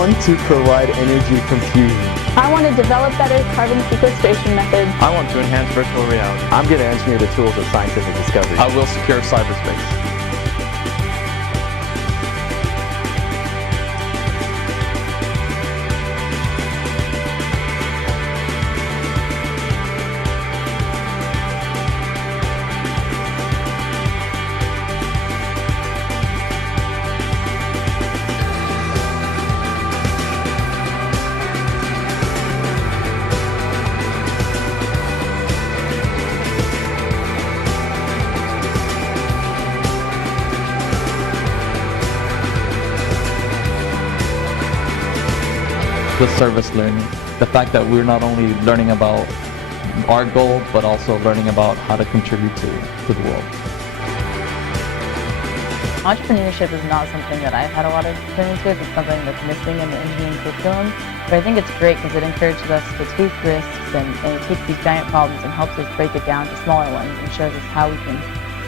want to provide energy from fusion. I want to develop better carbon sequestration methods. I want to enhance virtual reality. I'm going to engineer the tools of scientific discovery. I will secure cyberspace. The service learning, the fact that we're not only learning about our goal, but also learning about how to contribute to the world. Entrepreneurship is not something that I've had a lot of experience with. It's something that's missing in the engineering curriculum, but I think it's great because it encourages us to take risks and it takes these giant problems and helps us break it down to smaller ones and shows us how we can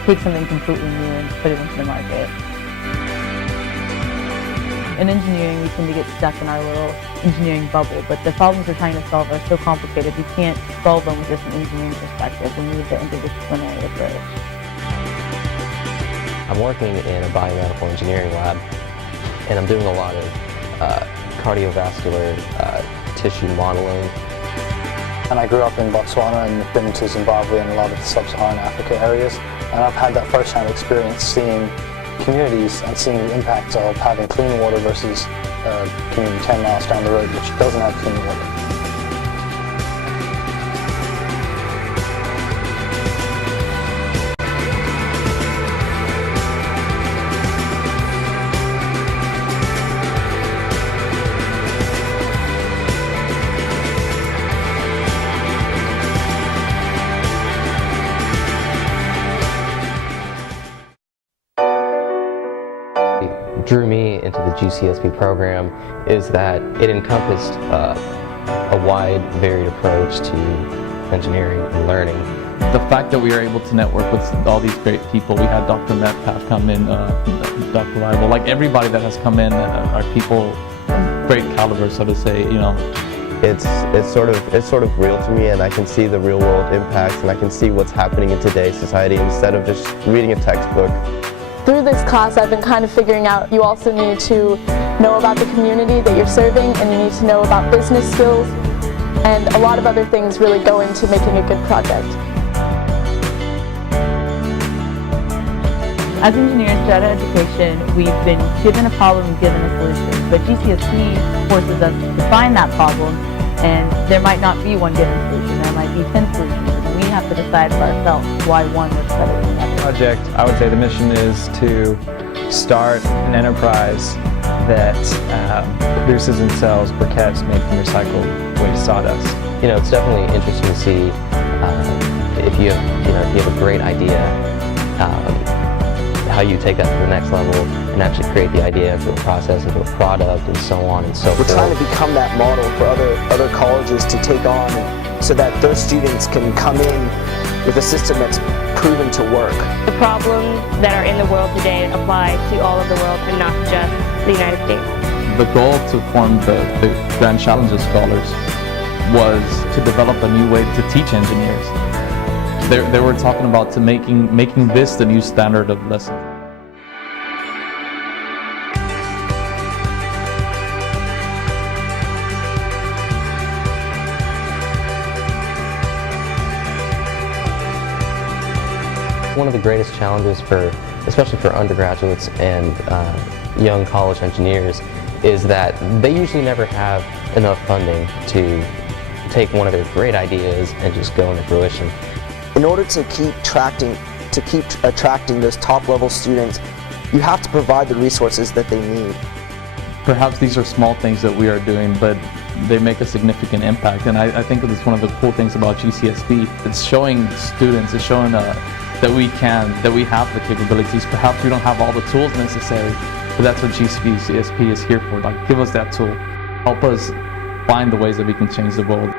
take something completely new and put it into the market. In engineering, we tend to get stuck in our little engineering bubble, but the problems we're trying to solve are so complicated we can't solve them with just an engineering perspective. We need the interdisciplinary approach. I'm working in a biomedical engineering lab, and I'm doing a lot of cardiovascular tissue modeling. And I grew up in Botswana and been to Zimbabwe and a lot of the sub-Saharan Africa areas, and I've had that first-hand experience seeing communities and seeing the impact of having clean water versus a community 10 miles down the road which doesn't have clean water. Drew me into the GCSP program is that it encompassed a wide, varied approach to engineering and learning. The fact that we were able to network with all these great people, we had Dr. Metcalf come in, Dr. Rival, like everybody that has come in are people of great caliber, so to say, you know. It's sort of real to me, and I can see the real world impacts, and I can see what's happening in today's society instead of just reading a textbook. Through this class, I've been kind of figuring out you also need to know about the community that you're serving, and you need to know about business skills, and a lot of other things really go into making a good project. As engineers throughout our education, we've been given a problem and given a solution, but GCSP forces us to find that problem, and there might not be one given solution, there might be 10 solutions, and we have to decide for ourselves why one works better than the other. Project, I would say the mission is to start an enterprise that produces and sells briquettes made from recycled waste sawdust. You know, it's definitely interesting to see if you have a great idea, how you take that to the next level and actually create the idea into a process, into a product, and so on and so forth. We're trying to become that model for other colleges to take on, so that those students can come in with a system that's proven to work. The problems that are in the world today apply to all of the world and not just the United States. The goal to form the Grand Challenges Scholars was to develop a new way to teach engineers. They were talking about making this the new standard of lesson. One of the greatest challenges especially for undergraduates and young college engineers, is that they usually never have enough funding to take one of their great ideas and just go into fruition. In order to keep attracting those top-level students, you have to provide the resources that they need. Perhaps these are small things that we are doing, but they make a significant impact, and I think it's one of the cool things about GCSP. It's showing students, it's showing that we have the capabilities. Perhaps we don't have all the tools necessary, but that's what GCSP is here for. Like, give us that tool, help us find the ways that we can change the world.